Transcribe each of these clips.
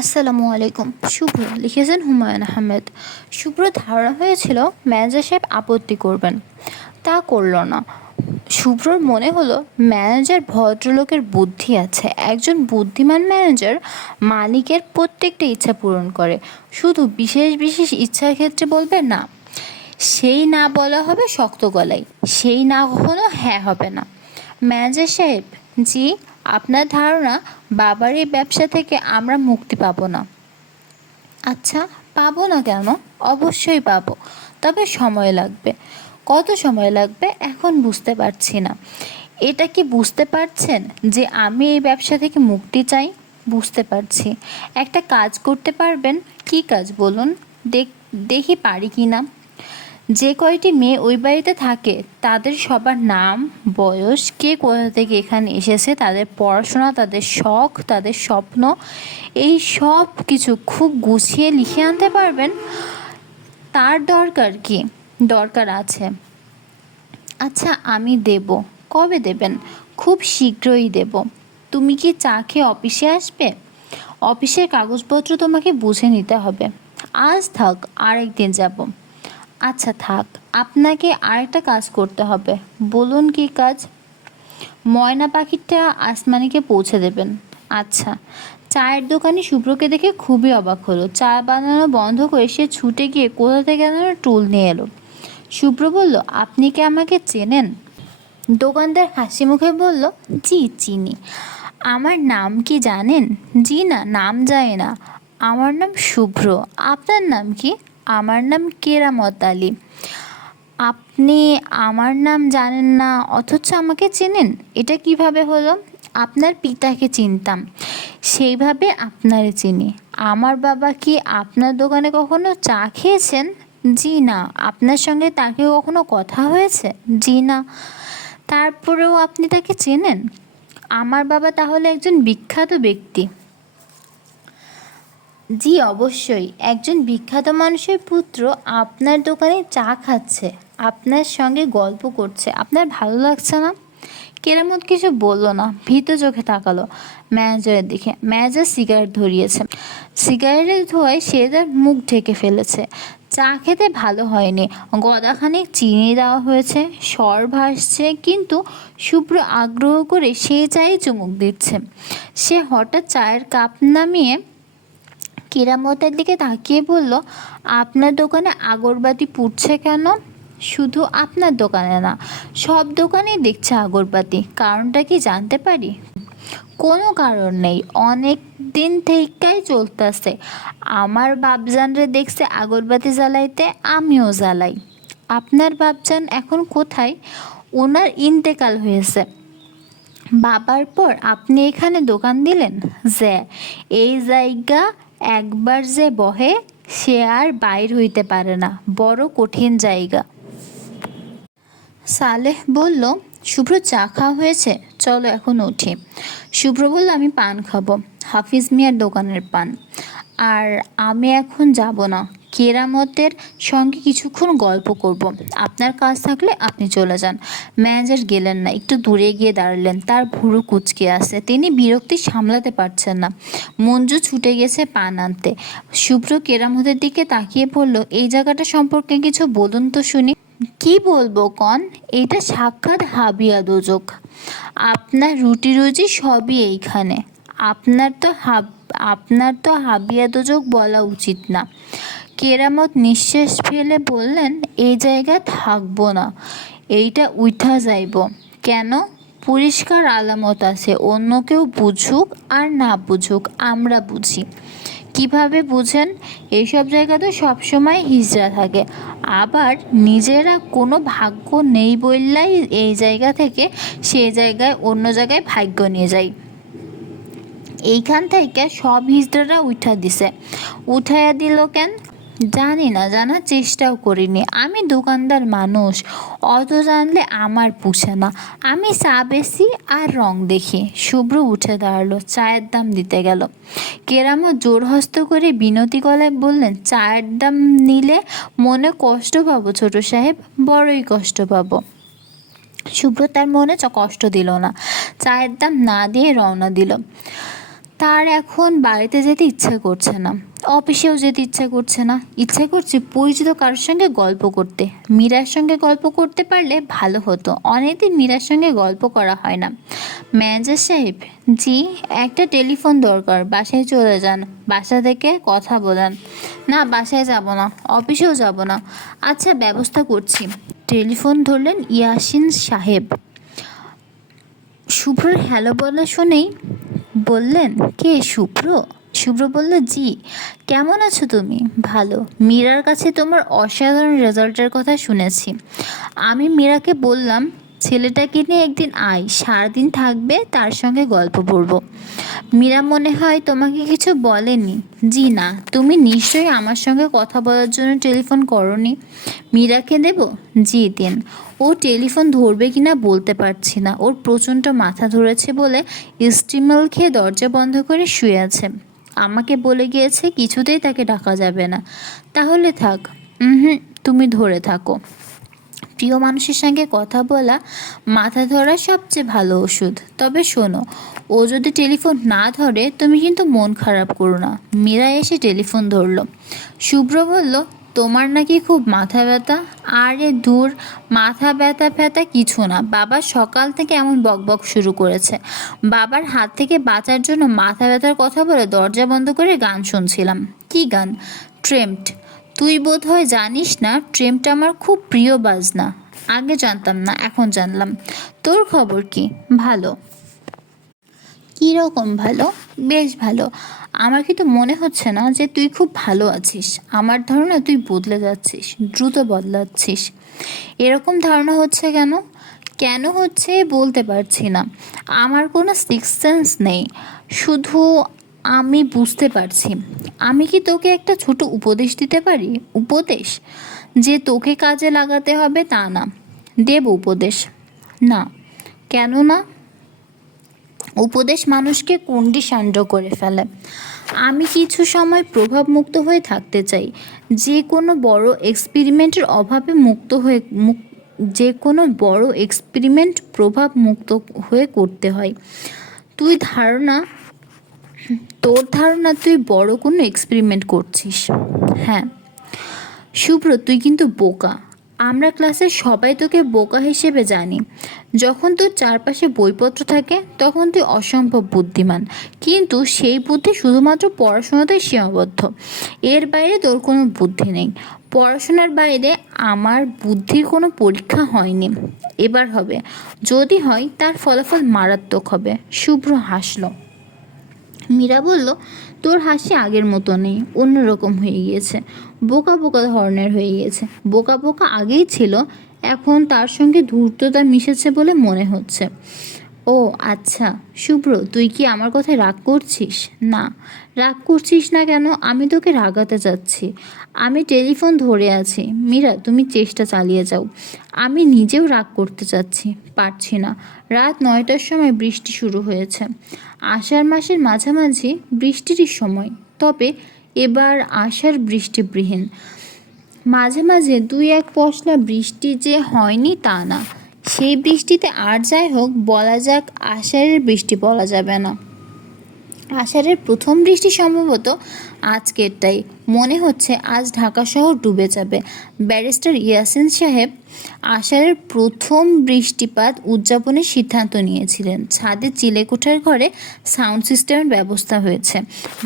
আসসালামু আলাইকুম। শুভ্র লিখেছেন হুমায়ুন আহমেদ। শুভ্র ধারণা হয়েছিল ম্যানেজার সাহেব আপত্তি করবেন, তা করল না। শুভ্রর মনে হলো ম্যানেজার ভদ্রলোকের বুদ্ধি আছে। একজন বুদ্ধিমান ম্যানেজার মালিকের প্রত্যেকটা ইচ্ছা পূরণ করে, শুধু বিশেষ বিশেষ ইচ্ছার ক্ষেত্রে বলবে না। সেই না বলা হবে শক্ত গলায়, সেই না কখনো হ্যাঁ হবে না। ম্যানেজার সাহেব, জি, আপনার ধারণা বাবার এই ব্যবসা থেকে আমরা মুক্তি পাবো না। আচ্ছা, পাবো না কেন? অবশ্যই পাবো, তবে সময় লাগবে। কত সময় লাগবে এখন বুঝতে পারছি না। এটা কি বুঝতে পারছেন যে আমি এই ব্যবসা থেকে মুক্তি চাই? বুঝতে পারছি। একটা কাজ করতে পারবেন? কী কাজ বলুন, দেখি পারি কি না। যে কয়টি মেয়ে ওই বাড়িতে থাকে তাদের সবার নাম, বয়স, কে কোথা থেকে এখানে এসেছে, তাদের পড়াশোনা, তাদের শখ, তাদের স্বপ্ন, এই সব কিছু খুব গুছিয়ে লিখে আনতে পারবেন? তার দরকার কি? দরকার আছে। আচ্ছা, আমি দেব। কবে দেবেন? খুব শীঘ্রই দেব। তুমি কি চা খেয়ে অফিসে আসবে? অফিসের কাগজপত্র তোমাকে বুঝে নিতে হবে। আজ থাক, আরেকদিন যাব। আচ্ছা থাক, আপনাকে আরেকটা কাজ করতে হবে। বলুন কী কাজ? ময়না পাখিটা আসমানিকে পৌঁছে দেবেন। আচ্ছা। চায়ের দোকানি শুভ্রকে দেখে খুবই অবাক হলো। চা বানানো বন্ধ করে সে ছুটে গিয়ে কোথা থেকে যেন টুল নিয়ে এলো। শুভ্র বলল, আপনি কি আমাকে চেনেন? দোকানদার হাসি মুখে বলল, জি চিনি। আমার নাম কি জানেন? জি না, নাম জানি না। আমার নাম শুভ্র। আপনার নাম কি? আমার নাম কেরামত আলী। আপনি আমার নাম জানেন না অথচ আমাকে চেনেন, এটা কিভাবে হলো? আপনার পিতাকে চিনতাম, সেইভাবে আপনারে চিনি। আমার বাবা কি আপনার দোকানে কখনো চা খেয়েছেন? জি না। আপনার সঙ্গে তাকে কখনো কথা হয়েছে? জি না। তারপরেও আপনি তাকে চেনেন? আমার বাবা তাহলে একজন বিখ্যাত ব্যক্তি। জি অবশ্যই, একজন বিখ্যাত মানুষের পুত্র আপনার দোকানে চা খাচ্ছে, আপনার সঙ্গে গল্প করছে। আপনার ভালো লাগছে না? কেরামত কিছু বলল না, ভীত চোখে তাকালো ম্যানেজারের দিকে। ম্যানেজার সিগারেট ধরিয়েছে, সিগারেটের ধোঁয়ায় সে তার মুখ ঢেকে ফেলেছে। চা খেতে ভালো হয়নি, গদাখানেক চিনি দেওয়া হয়েছে, স্বর ভাসছে, কিন্তু শুভ্র আগ্রহ করে সে চায়ে চুমুক দিচ্ছে। সে হঠাৎ চায়ের কাপ নামিয়ে কেরামতের দিকে তাকিয়ে বলল, আপনার দোকানে আগরবাতি পুড়ছে কেন? শুধু আপনার দোকানে না, সব দোকানেই দেখছে আগরবাতি। কারণটা কি জানতে পারি? কোনো কারণ নেই, অনেক দিন থেকেই চলতেছে। আমার বাপজানরে দেখছে আগরবাতি জ্বালাইতে, আমিও জ্বালাই। আপনার বাপজান এখন কোথায়? ওনার ইন্তেকাল হয়েছে। বাবার পর আপনি এখানে দোকান দিলেন? যে এই জায়গা একবার যে বহে সে আর বাইর হইতে পারে না, বড় কঠিন জায়গা। সালেহ বলল, শুভ্র চা খাওয়া হয়েছে, চলো এখন উঠি। শুভ্র বলল, আমি পান খাবো, হাফিজ মিয়ার দোকানের পান। আর আমি এখন যাব না, কেরামতের সঙ্গে কিছুক্ষণ গল্প করব। আপনার কাজ থাকলে আপনি চলে যান। ম্যানেজার গেলেন না, একটু দূরে গিয়ে দাঁড়ালেন। তার ভুরু কুঁচকে আছে, তিনি বিরক্তি সামলাতে পারছেন না। মঞ্জু ছুটে গেছে পান আনতে। শুভ্র কেরামতের দিকে তাকিয়ে বলল, এই জায়গাটা সম্পর্কে কিছু বলুন তো শুনি। কি বলবো কন, এইটা সাক্ষাৎ হাবিয়া দোজক। আপনার রুটি রুজি সবই এইখানে। আপনার তো হাবিয়া দোজক বলা উচিত না। কেরামত নিঃশ্বাস ফেলে বললেন, এই জায়গায় থাকবো না, এইটা উঠা যাইব। কেন? পরিষ্কার আলামত আছে, অন্য কেউ বুঝুক আর না বুঝুক আমরা বুঝি। কিভাবে বুঝেন? এইসব জায়গা তো সবসময় হিজড়া থাকে, আবার নিজেরা কোনো ভাগ্য নেই বললেই এই জায়গা থেকে সেই জায়গায় অন্য জায়গায় ভাগ্য নিয়ে যায়। এইখান থেকে সব হিজড়ারা উঠা দিছে। উঠাইয়া দিল কেন? জানি না, জানার চেষ্টাও করিনি। আমি দোকানদার মানুষ, অত জানলে আমার পুষে না। আমি চা বেশি আর রং দেখি। শুভ্র উঠে দাঁড়ালো, চায়ের দাম দিতে গেল। কেরামত জোরহস্ত করে বিনতি গলায় বললেন, চায়ের দাম নিলে মনে কষ্ট পাবো ছোট সাহেব, বড়ই কষ্ট পাবো। শুভ্র তার মনে কষ্ট দিল না, চায়ের দাম না দিয়ে রওনা দিল। তার এখন বাড়িতে যেতে ইচ্ছে করছে না, অফিসেও যেতে ইচ্ছে করছে না, ইচ্ছে করছে পরিচিত কারোর সঙ্গে গল্প করতে। মীরার সঙ্গে গল্প করতে পারলে ভালো হতো, অনেকদিন মীরার সঙ্গে গল্প করা হয় না। ম্যানেজার সাহেব, জি, একটা টেলিফোন দরকার, বাসায় চলে যান, বাসা থেকে কথা বলেন। না, বাসায় যাব না, অফিসেও যাব না। আচ্ছা, ব্যবস্থা করছি। টেলিফোন ধরলেন ইয়াসিন সাহেব। শুভ্রর হ্যালো বলা শুনেই বললেন, কে শুভ্র? শুভ্র বলল, জি। কেমন আছো তুমি? ভালো। মীরার কাছে তোমার অসাধারণ রেজাল্টের কথা শুনেছি। আমি মীরাকে বললাম, ছেলেটাকে নিয়ে একদিন আয়, সারাদিন থাকবে, তার সঙ্গে গল্প করবো। মীরা মনে হয় তোমাকে কিছু বলেনি? জি না। তুমি নিশ্চয়ই আমার সঙ্গে কথা বলার জন্য টেলিফোন করনি। মীরাকে দেব? জি দিন। ও টেলিফোন ধরবে কিনা বলতে পারছি না, ওর প্রচণ্ড মাথা ধরেছে বলে স্টিমল খেয়ে দরজা বন্ধ করে শুয়ে আছে। আমাকে বলে গিয়েছে কিছুতেই তাকে ডাকা যাবে না। তাহলে থাক। হুম, তুমি ধরে থাকো। প্রিয় মানুষের সঙ্গে কথা বলা মাথা ধরার সবচেয়ে ভালো ওষুধ। তবে শোনো, ও যদি টেলিফোন না ধরে তুমি কিন্তু মন খারাপ করো না। মীরা এসে টেলিফোন ধরলো। শুভ্র বলল, তোমার নাকি খুব মাথা ব্যথা? আরে দূর, মাথা ব্যথা ফ্যাথা কিছু না। বাবা সকাল থেকে এমন বকবক শুরু করেছে। বাবার হাত থেকে বাঁচার জন্য মাথা ব্যথার কথা বলে দরজা বন্ধ করে গান শুনছিলাম। কি গান? ট্রেম্পড। তুই বোধহয় জানিস না, ট্রেমটা আমার খুব প্রিয় বাজনা। আগে জানতাম না, এখন জানলাম। তোর খবর কি? ভালো। কী রকম ভালো? বেশ ভালো। আমার কিন্তু মনে হচ্ছে না যে তুই খুব ভালো আছিস। আমার ধারণা তুই বদলে যাচ্ছিস, দ্রুত বদলাচ্ছিস। এরকম ধারণা হচ্ছে কেন? কেন হচ্ছে বলতে পারছি না। আমার কোনো সিক্স সেন্স নেই, শুধু আমি বুঝতে পারছি। আমি কি তোকে একটা ছোট উপদেশ দিতে পারি? উপদেশ যে তোকে কাজে লাগাতে হবে তা না। দেব উপদেশ? না। কেন না? উপদেশ মানুষকে কন্ডিশনড করে ফেলে। আমি কিছু সময় প্রভাবমুক্ত হয়ে থাকতে চাই। যে কোনো বড় এক্সপেরিমেন্টের অভাবে যে কোনো বড় এক্সপেরিমেন্ট প্রভাব মুক্ত হয়ে করতে হয়। তোর ধারণা তুই বড় কোনো এক্সপেরিমেন্ট করছিস। হ্যাঁ। শুভ্র, তুই কিন্তু বোকা। আমরা ক্লাসে সবাই তোকে বোকা হিসেবে জানি। যখন তোর চারপাশে বইপত্র থাকে তখন তুই অসম্ভব বুদ্ধিমান, কিন্তু সেই বুদ্ধি শুধুমাত্র পড়াশোনাতেই সীমাবদ্ধ। এর বাইরে তোর কোনো বুদ্ধি নেই। পড়াশোনার বাইরে আমার বুদ্ধির কোনো পরীক্ষা হয়নি, এবার হবে। যদি হয় তার ফলাফল মারাত্মক হবে। শুভ্র হাসল। মীরা বলল, তোর হাসি আগের মতো নেই, অন্যরকম হয়ে গিয়েছে, বোকা বোকা ধরনের হয়ে গিয়েছে। বোকা বোকা আগেই ছিল, এখন তার সঙ্গে ধূর্ততা মিশেছে বলে মনে হচ্ছে। ও আচ্ছা। শুভ্র, তুই কি আমার কথায় রাগ করছিস? না। রাগ করছিস না কেন? আমি তোকে রাগাতে চাচ্ছি। আমি টেলিফোন ধরে আছি। মীরা, তুমি চেষ্টা চালিয়ে যাও। আমি নিজেও রাগ করতে চাচ্ছি, পারছি না। রাত 9টার সময় বৃষ্টি শুরু হয়েছে। আষাঢ় মাসের মাঝামাঝি বৃষ্টিরই সময়, তবে এবার আষাঢ় বৃষ্টিবিহীন। মাঝে মাঝে দুই এক পশলা বৃষ্টি যে হয়নি তা না। সেই বৃষ্টিতে আর যাই হোক, বলা যাক আষাঢ়ের বৃষ্টি বলা যাবে না। আষাঢ়ের প্রথম বৃষ্টি সম্ভবত আজকেরটাই। মনে হচ্ছে আজ ঢাকা শহর ডুবে যাবে। ব্যারিস্টার ইয়াসিন সাহেব আষাঢ়ের প্রথম বৃষ্টিপাত উদযাপনের সিদ্ধান্ত নিয়েছিলেন। ছাদে চিলেকোঠার ঘরে সাউন্ড সিস্টেমের ব্যবস্থা হয়েছে।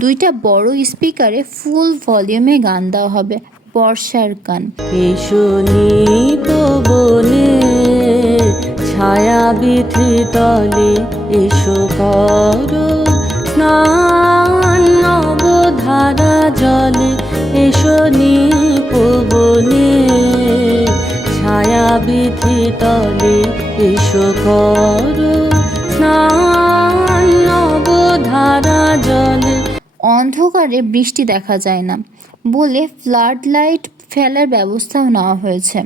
দুইটা বড় স্পিকারে ফুল ভলিউমে গান দেওয়া হবে, বর্ষার গান। এসো নিত বনে ছায়া বিধি তলে, এসো করো স্নান নবধারা জলে, এসো নিপবনে ছায়া বিধি তলে, এসো করো স্নান নবধারা জলে। অন্ধকারে বৃষ্টি দেখা যায় না বলে ফ্লাড লাইট ফেলার ব্যবস্থাও নেওয়া হয়েছে।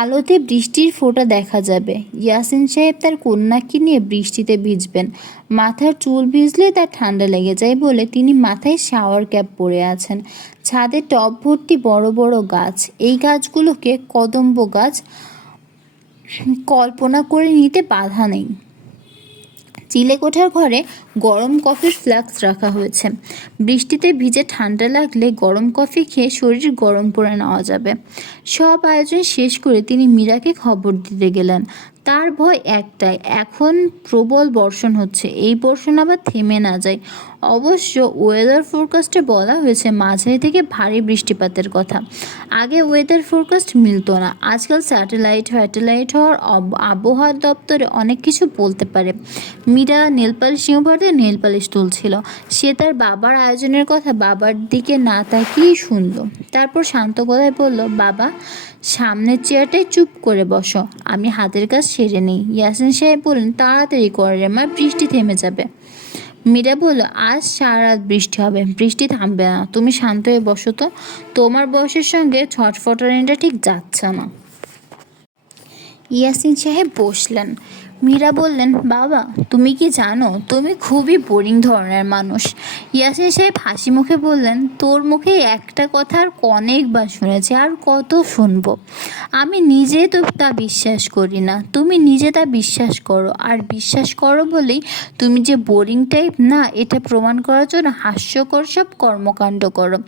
আলোতে বৃষ্টির ফোঁটা দেখা যাবে। ইয়াসিন সাহেব তার কন্যাকে নিয়ে বৃষ্টিতে ভিজবেন। মাথার চুল ভিজলে তার ঠান্ডা লেগে যায় বলে তিনি মাথায় শাওয়ার ক্যাপ পরে আছেন। ছাদে টব ভর্তি বড় বড় গাছ। এই গাছগুলোকে কদম্ব গাছ। কল্পনা করে নিতে বাধা নেই। চিলেকোঠার ঘরে গরম কফির ফ্লাক্স রাখা হয়েছে। বৃষ্টিতে ভিজে ঠান্ডা লাগলে গরম কফি খেয়ে শরীর গরম করে নেওয়া যাবে। সব আয়োজন শেষ করে তিনি মীরাকে খবর দিতে গেলেন। তার ভয় একটাই, এখন প্রবল বর্ষণ হচ্ছে, এই বর্ষণ আবার থেমে না যায়। অবশ্য ওয়েদার ফোরকাস্টে বলা হয়েছে মাঝারি থেকে ভারী বৃষ্টিপাতের কথা। আগে ওয়েদার ফোরকাস্ট মিলতো না, আজকাল স্যাটেলাইট হওয়ার আবহাওয়া দপ্তরে অনেক কিছু বলতে পারে। মীরা নেলপালিশ নিউভার্টে নেলপালিশ তুলছিল। সে তার বাবার আয়োজনের কথা বাবার দিকে না তাকিয়েই শুনল। তারপর শান্ত গলায় বলল, বাবা, সামনের চেয়ারটায় চুপ করে বসো, আমি হাতের কাজ সেরে নিই। ইয়াসিন সাহেব বললেন, তাড়াতাড়ি করে রে মা, বৃষ্টি থেমে যাবে। মীরা বলল, আজ সারা রাত বৃষ্টি হবে, বৃষ্টি থামবে না, তুমি শান্ত হয়ে বসো তো, তোমার বয়সের সঙ্গে ছটফটানিটা ঠিক যাচ্ছে না। ইয়াসিন সাহেব বসলেন। মীরা বললেন, বাবা, তুমি কি জানো তুমি খুবই বোরিং ধরনের মানুষ। ইয়াসিন সাহেব হাসি মুখে বললেন, তোর মুখে একটা কথা আর অনেকবার শুনেছি, আর কত শুনবো। আমি নিজে তো তা বিশ্বাস করি না, তুমি নিজে তা বিশ্বাস করো, আর বিশ্বাস করো বলেই তুমি যে বোরিং টাইপ না এটা প্রমাণ করার জন্য হাস্যকর সব কর্মকাণ্ড করো।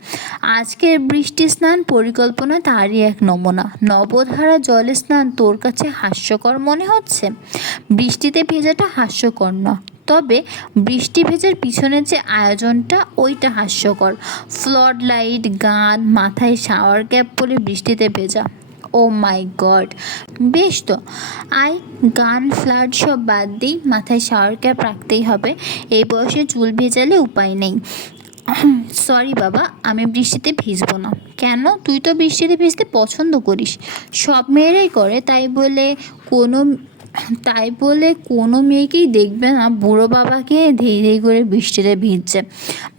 আজকের বৃষ্টি স্নান পরিকল্পনা তারই এক নমুনা। নবধারা জলে স্নান তোর কাছে হাস্যকর মনে হচ্ছে? বৃষ্টিতে ভেজাটা হাস্যকর না, তবে বৃষ্টি ভেজার পিছনের যে আয়োজনটা ওইটা হাস্যকর। ফ্লড লাইট, গান, মাথায় শাওয়ার ক্যাপ পরে বৃষ্টিতে ভেজা, ও মাই গড। বেশ তো, গান ফ্লাড সব বাদ দিই, মাথায় শাওয়ার ক্যাপ রাখতেই হবে, এই বয়সে চুল ভেজালে উপায় নেই। সরি বাবা, আমি বৃষ্টিতে ভিজবো না। কেন? তুই তো বৃষ্টিতে ভিজতে পছন্দ করিস, সব মেয়েরাই করে, কোনো মেয়েকেই দেখবে না বুড়ো বাবাকে ধেই ধেই করে বৃষ্টিতে ভিজছে।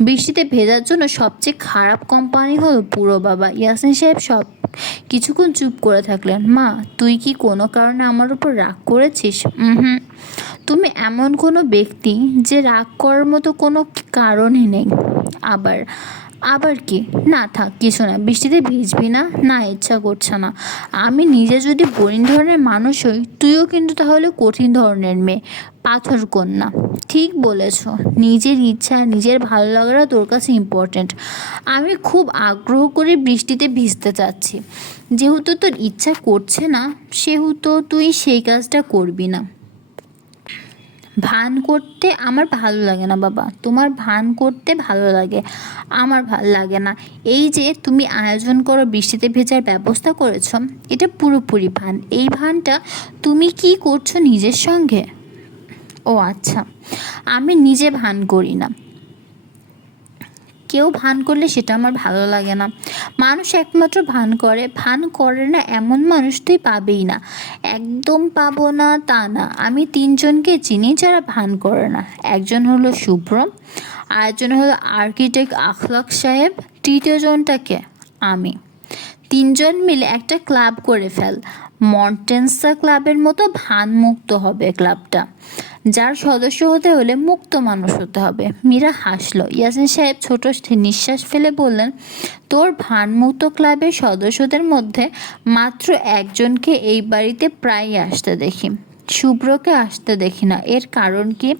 বৃষ্টিতে ভেজার জন্য সবচেয়ে খারাপ কোম্পানি হলো বুড়ো বাবা। ইয়াসিন সাহেব কিছুক্ষণ চুপ করে থাকলেন। মা, তুই কি কোনো কারণে আমার উপর রাগ করেছিস? হুম, তুমি এমন কোনো ব্যক্তি যে রাগ করার মতো কোনো কারণই নেই। আবার কি? না থাক, কিছু না, বৃষ্টিতে ভিজবি না? না, ইচ্ছা করছে না। আমি নিজে যদি বোরিং ধরনের মানুষ হই, তুইও কিন্তু তাহলে কঠিন ধরনের মেয়ে, পাথর কন্যা। ঠিক বলেছ, নিজের ইচ্ছা, নিজের ভালো লাগাটা তোর কাছে ইম্পর্ট্যান্ট। আমি খুব আগ্রহ করে বৃষ্টিতে ভিজতে চাচ্ছি, যেহেতু তোর ইচ্ছা করছে না সেহেতু তুই সেই কাজটা করবি না। ভান করতে আমার ভালো লাগে না বাবা, তোমার ভান করতে ভালো লাগে, আমার ভালো লাগে না। এই যে তুমি আয়োজন করো, বৃষ্টিতে ভেজার ব্যবস্থা করেছ, এটা পুরোপুরি ভান। এই ভানটা তুমি কি করছো নিজের সঙ্গে? ও আচ্ছা, আমি নিজে ভান করি না, কেউ ভান করলে সেটা আমার ভালো লাগে না। মানুষ একমাত্র ভান করে না এমন মানুষ তুই পাবেই না। একদম পাবো না তা না, আমি তিনজনকে চিনি যারা ভান করে না। একজন হলো শুভ্র, আরেকজন হলো আর্কিটেক্ট আখলাক সাহেব, তৃতীয় জনটাকে আমি। তিনজন মিলে একটা ক্লাব করে ফেল, মন্টেন্সা ক্লাবের মতো ভান মুক্ত হবে ক্লাবটা। যার সদস্য হতে হলে মুক্ত মানুষ হতে হবে। মীরা হাসলো। ইয়াসিন সাহেব ছোট নিঃশ্বাস ফেলে বললেন, তোর ভানমুক্ত ক্লাবের সদস্যদের মধ্যে মাত্র একজনকে এই বাড়িতে প্রায়ই আসতে দেখি, শুভ্রকে আসতে দেখি না। এর কারণ কি?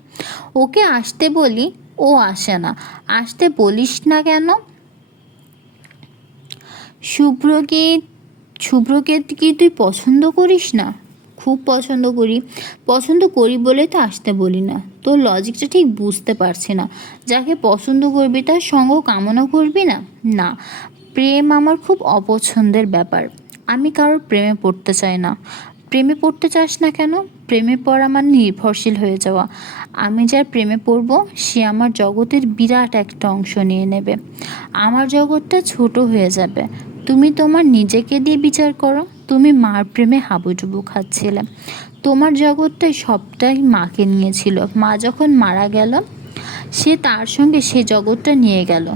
ওকে আসতে বলি, ও আসে না। আসতে বলিস না কেন? শুভ্রকে কি তুই পছন্দ করিস না? খুব পছন্দ করি বলে তো আসতে বলি না। তোর লজিকটা ঠিক বুঝতে পারছি না। যাকে পছন্দ করবি তার সঙ্গ কামনা করবি না? না, প্রেম আমার খুব অপছন্দের ব্যাপার, আমি কারোর প্রেমে পড়তে চাই না। প্রেমে পড়তে চাস না কেন? প্রেমে পড়া মানে নির্ভরশীল হয়ে যাওয়া। আমি যার প্রেমে পড়ব সে আমার জগতের বিরাট একটা অংশ নিয়ে নেবে, আমার জগৎটা ছোট হয়ে যাবে। তুমি তোমার নিজেকে দিয়ে বিচার করো, তুমি মার প্রেমে হাবুডুবু খাচ্ছিলে, তোমার জগৎটাই সবটাই মাকে নিয়েছিল। মা যখন মারা গেল সে তার সঙ্গে সে জগৎটা নিয়ে গেল,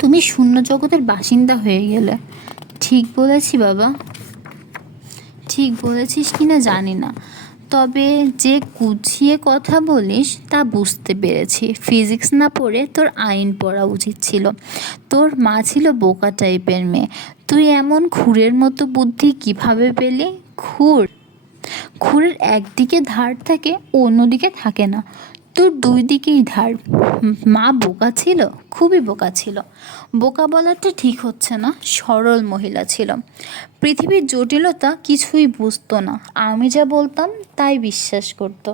তুমি শূন্য জগতের বাসিন্দা হয়ে গেলে। ঠিক বলেছি বাবা? ঠিক বলেছিস কিনা জানি না, তবে যে গুছিয়ে কথা বলিস তা বুঝতে পেরেছি। ফিজিক্স না পড়ে তোর আইন পড়া উচিত ছিল। তোর মা ছিল বোকা টাইপের মেয়ে, তুই এমন খুরের মতো বুদ্ধি কিভাবে পেলি? খুর? ঘুড়ির একদিকে ধার থাকে, অন্যদিকে থাকে না, তোর দুই দিকেই ধার। মা বোকা ছিল, খুবই বোকা ছিল। বোকা বলাটা ঠিক হচ্ছে না, সরল মহিলা ছিল। পৃথিবীর জটিলতা কিছুই বুঝতো না, আমি যা বলতাম তাই বিশ্বাস করতো।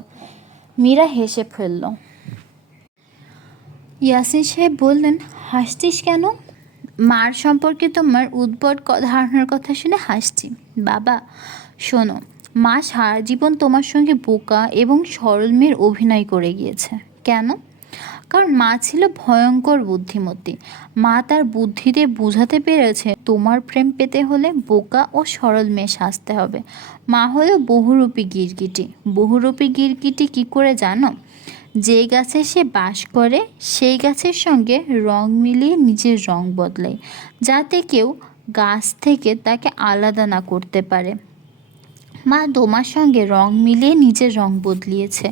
মীরা হেসে ফেলল। ইয়াসিন সাহেব বললেন, হাসছিস কেন? মার সম্পর্কে তোমার উদ্ভট ধারণার কথা শুনে হাসছি। বাবা শোনো, মা সারা জীবন তোমার সঙ্গে বোকা এবং সরল মেয়ের অভিনয় করে গিয়েছে। কেন? কারণ মা ছিল ভয়ঙ্কর বুদ্ধিমতী। মা তার বুদ্ধিতে বোঝাতে পেরেছে তোমার প্রেম পেতে হলে বোকা ও সরল মেয়ে সাজতে হবে। মা হলো বহুরূপী গিরগিটি। বহুরূপী গিরগিটি কী করে জানো? যে গাছে সে বাস করে সেই গাছের সঙ্গে রং মিলিয়ে নিজের রং বদলায়, যাতে কেউ গাছ থেকে তাকে আলাদা না করতে পারে। মা তোমার সঙ্গে রং মিলিয়ে নিজের রং বদলিয়েছে।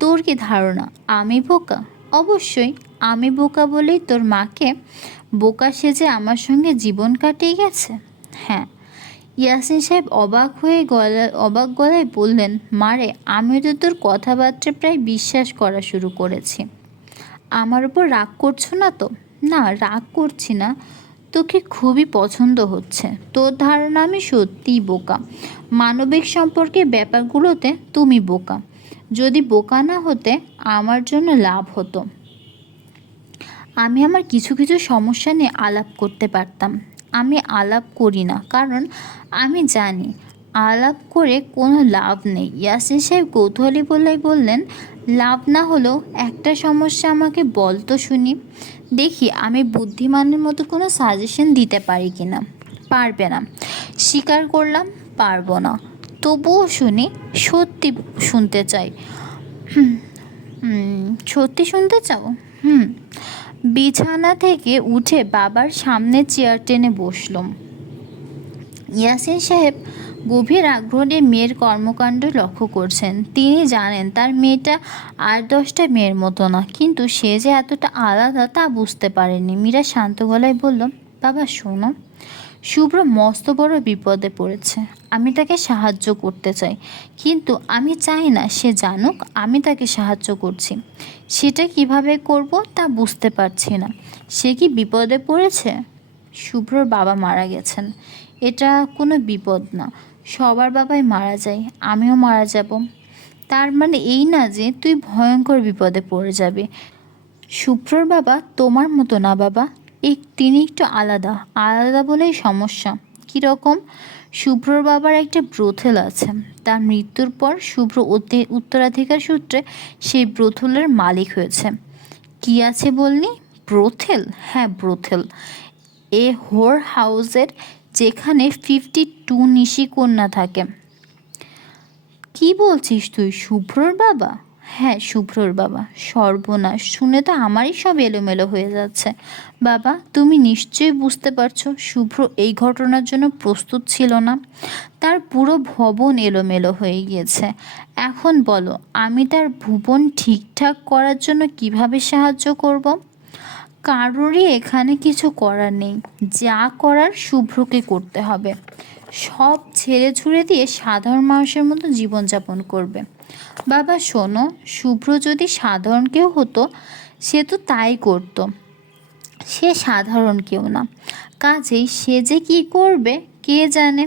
তোর কি ধারণা আমি বোকা? অবশ্যই আমি বোকা বলেই তোর মাকে বোকা সেজে আমার সঙ্গে জীবন কাটিয়ে গেছে। হ্যাঁ। ইয়াসিন সাহেব অবাক গলায় বললেন, মারে, আমি তো তোর কথাবার্তা প্রায় বিশ্বাস করা শুরু করেছি। আমার উপর রাগ করছো না তো? না, রাগ করছি না, তোকে খুবই পছন্দ হচ্ছে। তোর ধারণা আমি সত্যিই বোকা। মানবিক সম্পর্কে ব্যাপারগুলোতে তুমি বোকা। যদি বোকা না হতে আমার জন্য লাভ হতো। আমি আমার কিছু কিছু সমস্যা নিয়ে আলাপ করতে পারতাম। আমি আলাপ করি না, কারণ আমি জানি আলাপ করে কোনো লাভ নেই। ইয়াসিন সাহেব কৌতূহলী বললেন, লাভ না হলেও একটা সমস্যা আমাকে বল তো শুনি। দেখি আমি বুদ্ধিমানের মতো কোনো সাজেশন দিতে পারি কি না। পারবে না, স্বীকার করলাম, পারবো না। তবুও শুনি, সত্যি শুনতে চাই। সত্যি শুনতে চাও? বিছানা থেকে উঠে বাবার সামনে চেয়ার টেনে বসলাম। ইয়াসিন সাহেব গভীর আগ্রহ নিয়ে মেয়ের কর্মকাণ্ড লক্ষ্য করছেন। তিনি জানেন তার মেয়েটা আর 10টা মেয়ের মতো না, কিন্তু সে যে এতটা আলাদা তা বুঝতে পারেনি। মীরা শান্ত গলায় বলল, বাবা শোনো, শুভ্র মস্ত বড় বিপদে পড়েছে। আমি তাকে সাহায্য করতে চাই, কিন্তু আমি চাই না সে জানুক আমি তাকে সাহায্য করছি। সেটা কিভাবে করব তা বুঝতে পারছি না। সে কি বিপদে পড়েছে? শুভ্রর বাবা মারা গেছেন। এটা কোনো বিপদ না, সবার বাবাই মারা যায়, আমিও মারা যাব। তার মানে এই না যে তুই ভয়ঙ্কর বিপদে পড়ে যাবে। শুভ্রর বাবা তোমার মতো না বাবা, তিনি একটু আলাদা। আলাদা বলেই সমস্যা। কীরকম? শুভ্রর বাবার একটা ব্রোথেল আছে। তার মৃত্যুর পর শুভ্র উত্তরাধিকার সূত্রে সেই ব্রোথেলের মালিক হয়েছে। কি আছে বলনি? ব্রোথেল? হ্যাঁ, ব্রোথেল। হোর হাউসের, যেখানে 52 নিশিকন্যা থাকে। কি বলছিস তুই? শুভ্রর বাবা? হ্যাঁ, শুভ্রর বাবা। সর্বনাশ, শুনে তো আমারই সব এলোমেলো হয়ে যাচ্ছে। বাবা, তুমি নিশ্চয়ই বুঝতে পারছো শুভ্র এই ঘটনার জন্য প্রস্তুত ছিল না। তার পুরো ভবন এলোমেলো হয়ে গিয়েছে। এখন বলো, আমি তার ভুবন ঠিকঠাক করার জন্য কিভাবে সাহায্য করব? কারোরই এখানে কিছু করার নেই। যা করার শুভ্রকে করতে হবে। সব ছেড়ে ছুড়ে দিয়ে সাধারণ মানুষের মতো জীবনযাপন করবে। বাবা শোনো, শুভ্র যদি সাধারণ কেউ হতো সে তো তাই করতো। সে সাধারণ কেউ না, কাজেই সে যে কী করবে কে জানে।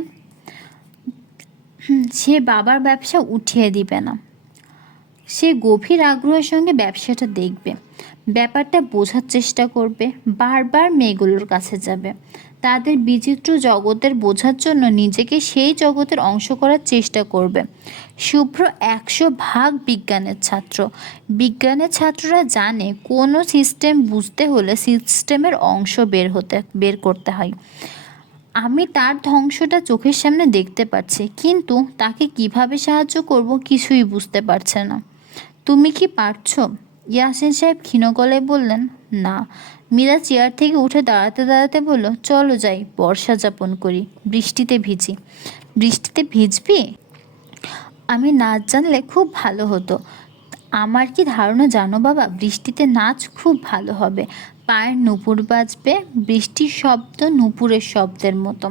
সে বাবার ব্যবসা উঠিয়ে দিবে না। সে গভীর আগ্রহের সঙ্গে ব্যবসাটা দেখবে, ব্যাপারটা বোঝার চেষ্টা করবে, বারবার মেয়েগুলোর কাছে যাবে, তাদের বিচিত্র জগতের বোঝার জন্য নিজেকে সেই জগতের অংশ করার চেষ্টা করবে। শুভ্র 100% বিজ্ঞানের ছাত্র। বিজ্ঞানের ছাত্ররা জানে কোনো সিস্টেম বুঝতে হলে সিস্টেমের অংশ বের করতে হয়। আমি তার ধ্বংসটা চোখের সামনে দেখতে পাচ্ছি, কিন্তু তাকে কিভাবে সাহায্য করব কিছুই বুঝতে পারছে না। তুমি কি পারছো? ইয়াসিন সাহেব ক্ষীণ গলায় বললেন, না। মীরা চেয়ার থেকে উঠে দাঁড়াতে বলল, চলো যাই, বর্ষা যাপন করি, বৃষ্টিতে ভিজি। বৃষ্টিতে ভিজবি? আমি নাচ জানলে খুব ভালো হতো। আমার কি ধারণা জানো বাবা, বৃষ্টিতে নাচ খুব ভালো হবে। পায়ের নুপুর বাজবে, বৃষ্টির শব্দ নুপুরের শব্দের মতো।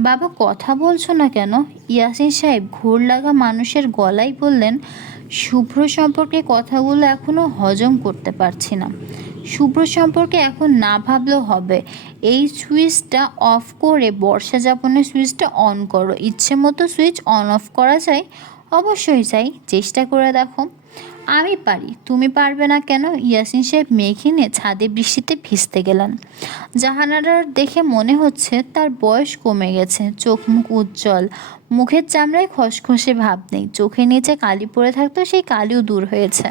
বাবা কথা বলছো না কেন? ইয়াসিন সাহেব ঘোর লাগা মানুষের গলায় বললেন। শুভ্র সম্পর্কে কথাগুলো এখনো হজম করতে পারছি না। শুভ্র সম্পর্কে এখন না ভাবলেও হবে। এই সুইচটা অফ করে বর্ষা যাপনের সুইচটা অন করো। ইচ্ছে মতো সুইচ অন অফ করা যায়? অবশ্যই চাই, চেষ্টা করে দেখো। আমি পারি, তুমি পারবে না কেন? ইয়াসিন সাহেব মেঘে নিয়ে ছাদে বৃষ্টিতে ভিজতে গেলেন। জাহানারার দেখে মনে হচ্ছে তার বয়স কমে গেছে, চোখ মুখ উজ্জ্বল, মুখের চামড়ায় খসখসে ভাব নেই, চোখের নিচে কালি পড়ে থাকতো সেই কালিও দূর হয়েছে।